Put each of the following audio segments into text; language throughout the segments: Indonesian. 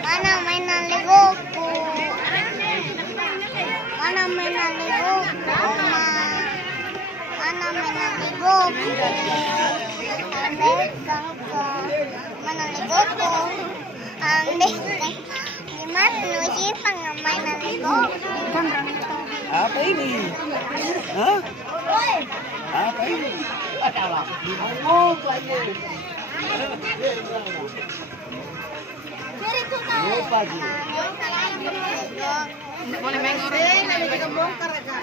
Mana mainan Legoku? Mana mainan Legoku, Oma? Mana mainan Legoku? Andai kakak, mana Legoku? Andai kakak, gimana lu siapa nggak mainan Legoku? Apa ini? Hah? Apa ini? Oh, banyak. Lupa sih. Boleh main orang bongkar kan?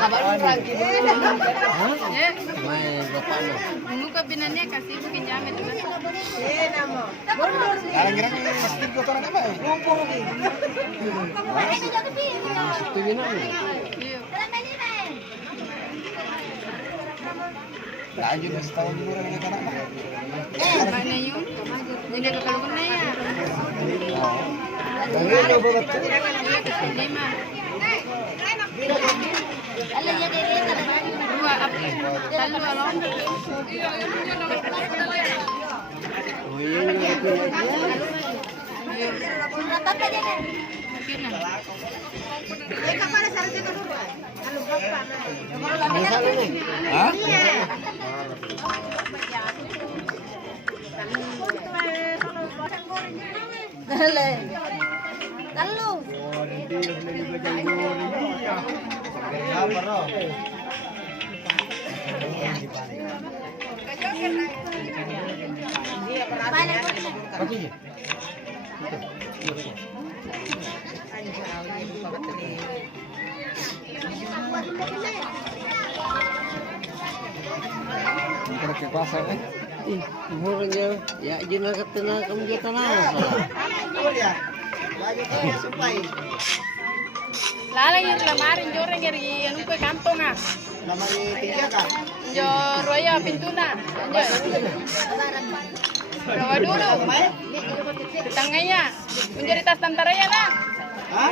Kabar orang gitu. Ya. Main bapak lo. Muka binannya kasih mungkin jamin itu. Sekarang kira sedikit kotoran apa? Lumpur nih. Itu gimana? Iya. Lanjut setahun dulu dengan anak mah. Mana yun? Jadi kekalungan na ya. Dari lo banget. Lima. Dua apa? Satu along. Oh iya, itu hah? Kita ke pasar kan? Ih, umurnya ya jenah ketena kamu kita salah. Lalang yung lamarin jore ngeri anu ke kampung ah. Lamari tiga kah? Jo roya pintuna. Rawa dulu. Tengahnya menjadi tas tentara ya nah.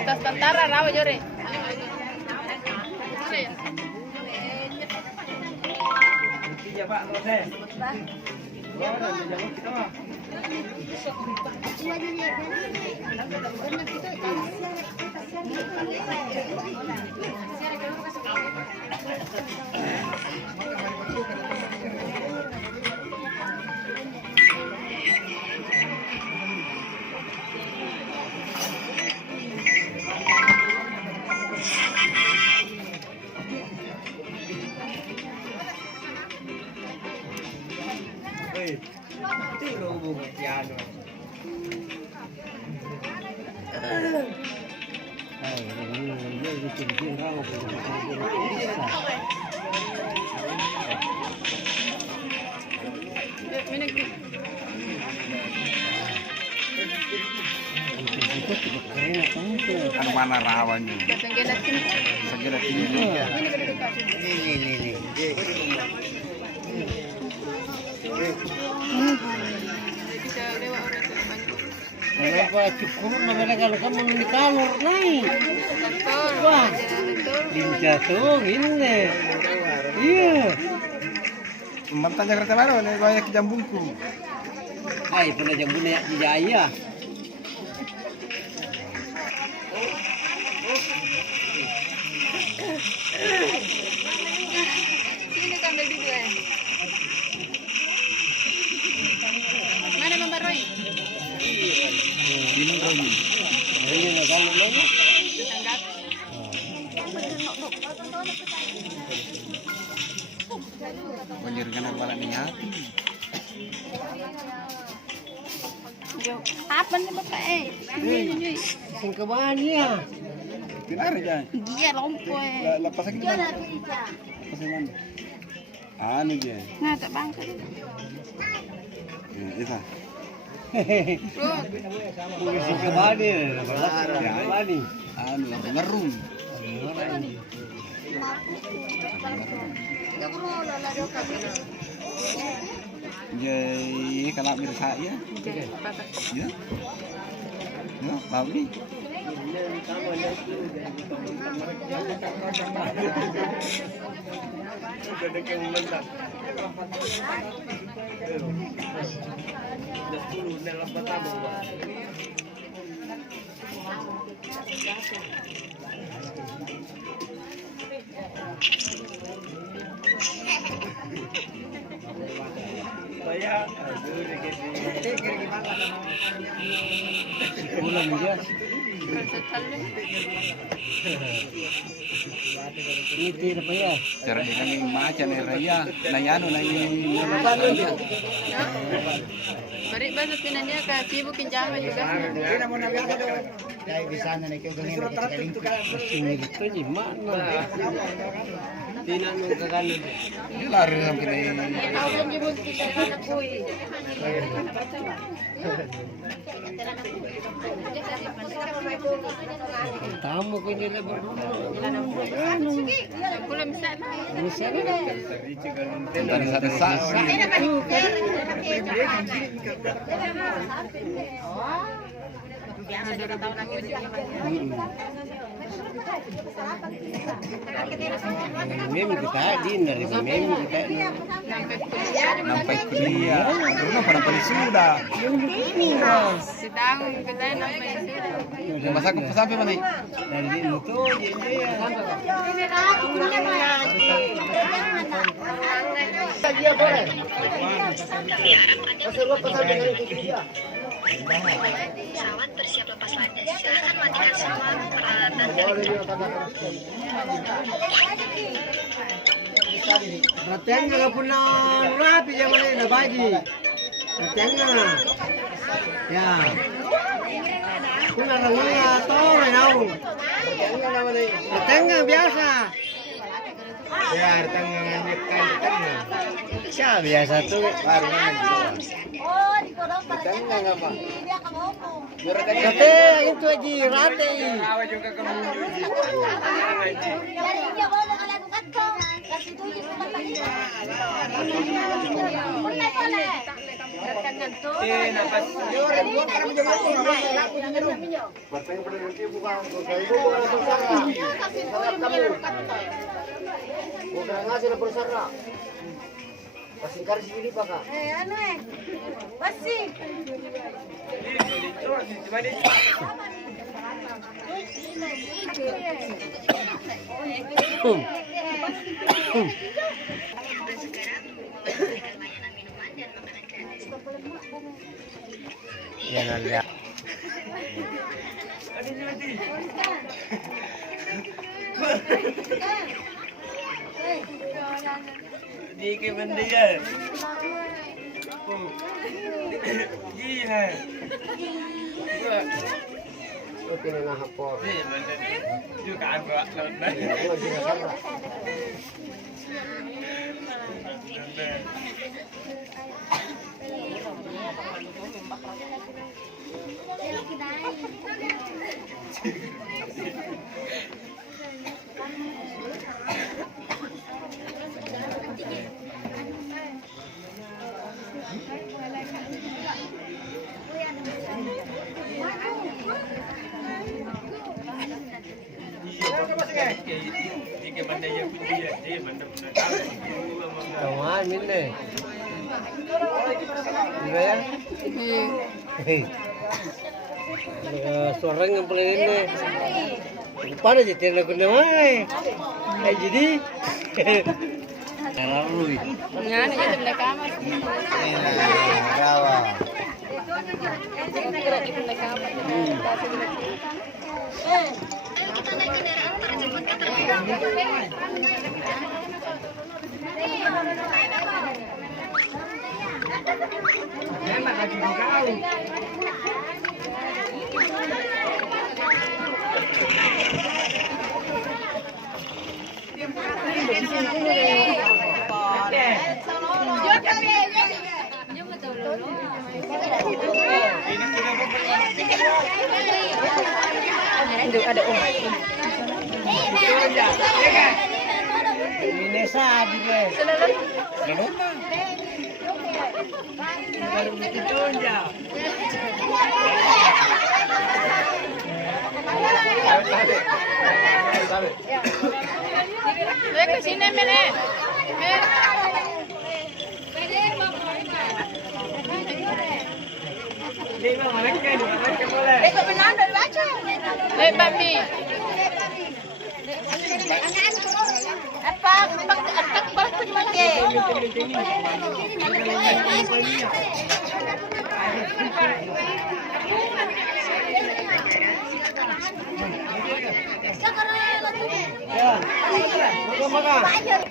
Tas tentara rawa jore. Tiga Pak, selesai. Tiro bunga piano. Kan mana rawannya? Segera tinggi. Ini. Kenapa cukup namanya kalau kamu kalor naik? Wah, jatuh ini. Iya. Mantan Jakarta Baru nih banyak jambungku. Hai, pernah jambungnya di Jaya. Sini sambil duduk ya. Mana Mbak Roy? Ini Romi. Ini lo kalau lo. Anggap. Menjadikan kepala niat. Apa nih Bapak Ini. Sing kebannya. Benar aja. Dia lompo Lepas lagi. Lepas mana? Anu dia. Nah, tak bangka. Isa. Bro. Sing kebannya. Kebani. Anu ngerung. Jadi kalau mirsa ya. Ya. Ya, babi. Ulam dia. Ini apa ya? Cara nang maca ni raya, nayano na Bari ba sa pinanya ka sibo kinjama juga. Dahil bisa na ikaw ganyan na kagaling ko. Ini gitu di mana? Tina nung kakanan. lari lang kini. Ako kan jibon kita na kuy. Tamu ko nila berdua. Kulam sana. Bisa kan? Tadi sa desa. Meme kita dinner, meme kita. Nampai kuliah. Ano pa nang sudah. Si Dang kita na may sila. Masa ko pasabi man ay. Dari itu jadi Pesawat bersiap lepas landas. Silakan matikan semua peralatan. Latihan nggak pernah rapi zaman ini bagi. Latihan nggak? Ya. Kuna nangnya tore nau. Latihan nggak biasa. Ya, tengah nyekan. Siapa biasa tuh baru Tengah apa? Kate itu aja rate. Bukan ngasih lapor sarra. Pasingkar sini Pak. Masih. Ya nanda. Di ke benda ya. Gila. Oke na hapon. Juga agak lembek. Gua juga sama. Di ke benda ya dia dia benda-benda tahu. Kawan minne. Iya ya? Hei. Seorang yang paling ini. Pada jadi lagu namai. Jadi. Larui. Nga na yun na kamar. Bravo. Kira di na kamar. Kita naik kendaraan terjemput ke terminal. Enak lagi kau. Hindi ada Inesa juga. Ke sini, Mene. Papi.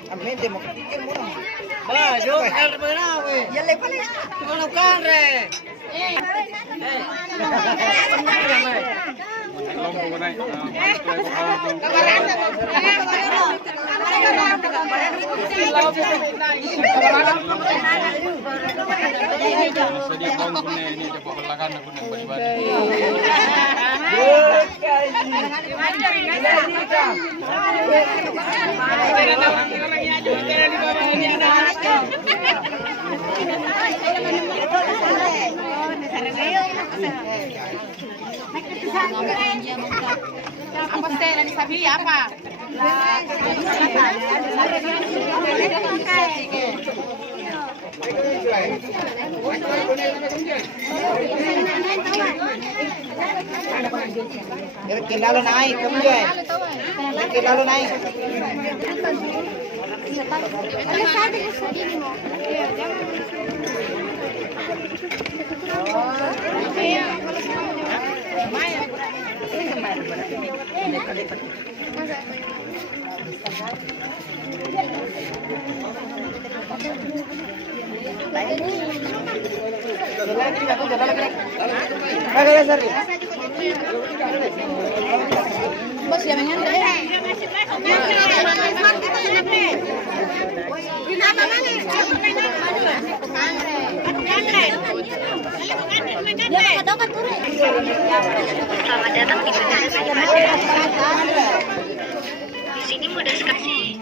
Ammente mo kapikir mo lang. Ba, yo kan re mana we. Ya le pale. Tuh kan re. Apa Stella di Sabili apa? Kilalo naik kamu juga. Kilalo naik. Bos ya mengan Selamat datang di Indonesia. Di sini mudah sekali.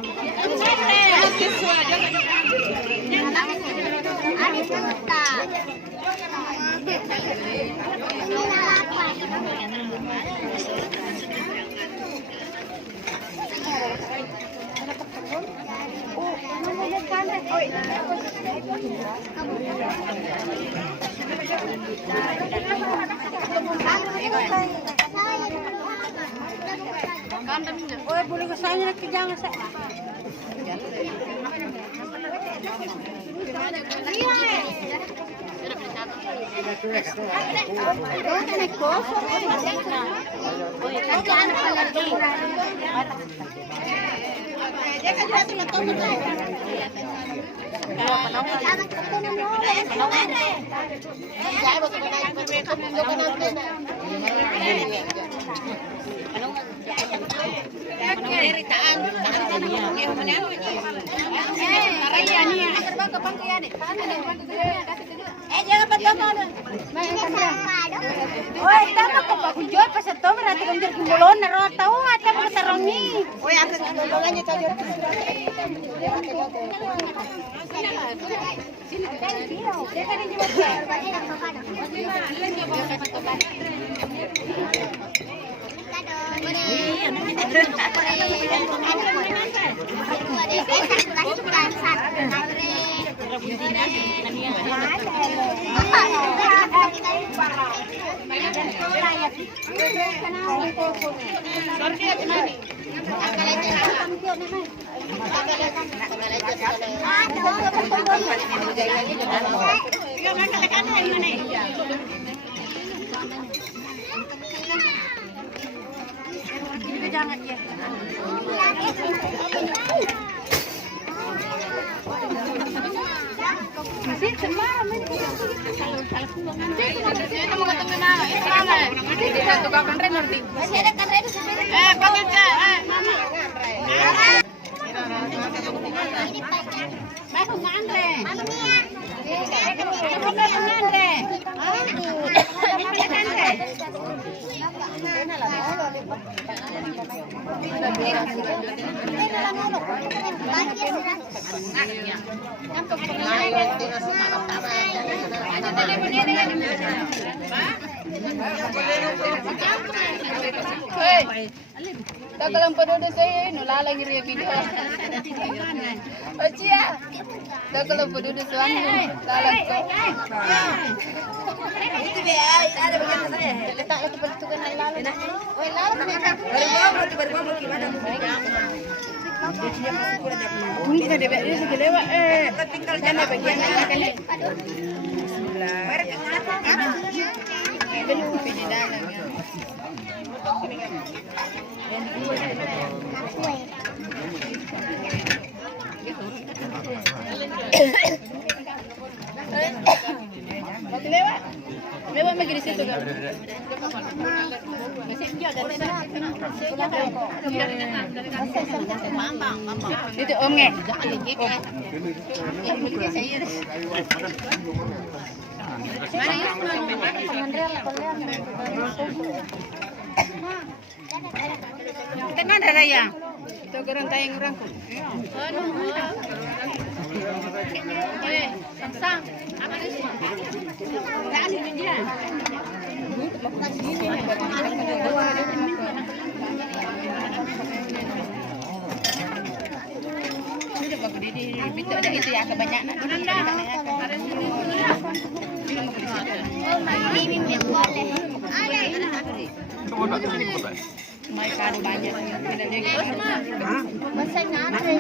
Oh, boleh ke sana ke jangan saya. Jangan berdoa. Oh, tama ko pa kun joy pa sa to marati kang dir kumulon na ro tawo ata mo taroni. Oy, akan tulungan niyo tayo. Jangan ya. Masih semalam ini. Kita mau ketemu mana? Itu mana? Di satu kapan Renordi? Masih ada kan Ren supir. Panggil mama. Masuk ke Andre. Mama Mia. Masuk ke Andre. Hey, tagalang panudo sa'yo, nulalang yung video. O siya, tagalang panudo sa amin, lalag ko. Letak lagi pertukan ng lalo. Oy, lalo na. Hindi ka diba? Ini sige lewa. Tinggal dyan na bagian na kali. Belum pindahan. Lewat. Lewat lagi di situ kan. Itu omnya. Tenan ada ya. Itu gerang tayang rangkul. Eh, sang. Apa itu? Enggak ada dia. Sudah bagus di ada itu ya kebanyakan. Oh, ini boleh. May kado banyak. Masa ngantri.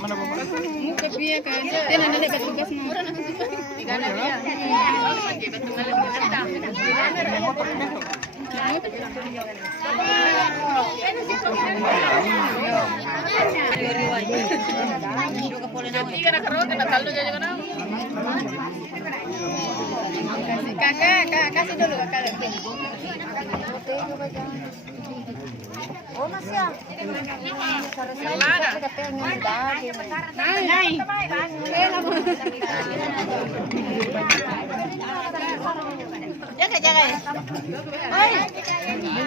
Mana bapak? Muka dia kan. Dia nanti kat tugas mo. Tigana dia. Kakak, kasih dulu kakak. Oh, masya. Jaga. Ay,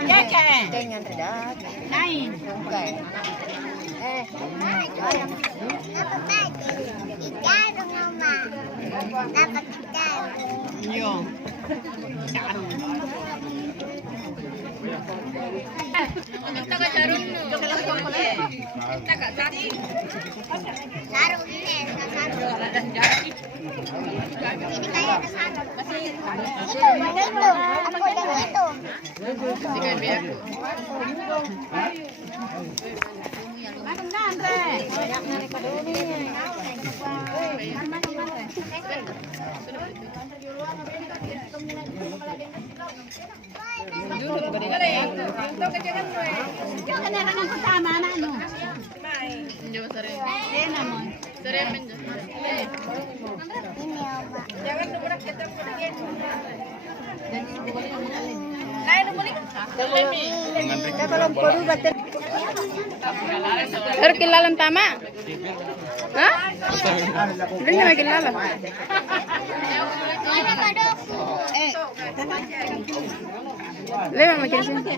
jaga. Jangan redak. Nain. Okay. Dapat lagi. Ikan mama. Dapat ikan. Yo. Taga sarung no. Taga tadi. Sarung ini, sarung. Ini kayak ada sarung. Itu. Aku yang itu. Sige biar. Kilala tama? Ha? Hindi na may kilala. Lewat makin sini.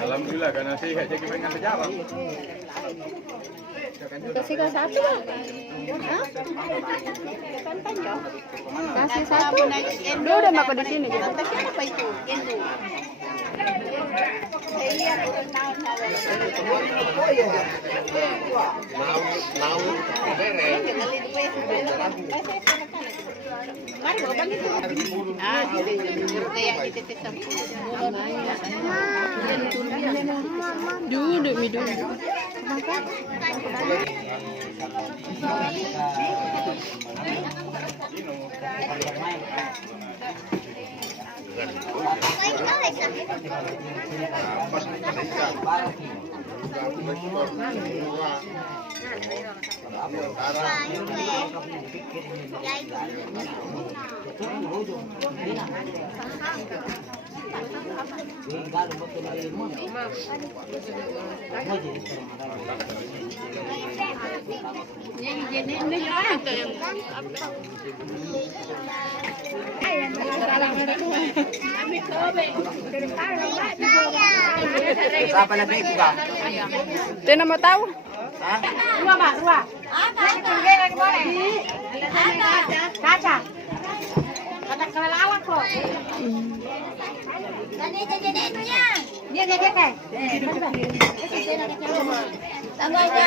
Alhamdulillah karena sehat jadi pengen berjalan. Kasih kau satu. Hah? Kasih satu. Dua udah makan di sini. Apa itu? Duduk mi duduk. Berapa lagi itu, Kak? Tidak mau tahu. Hah? Luar,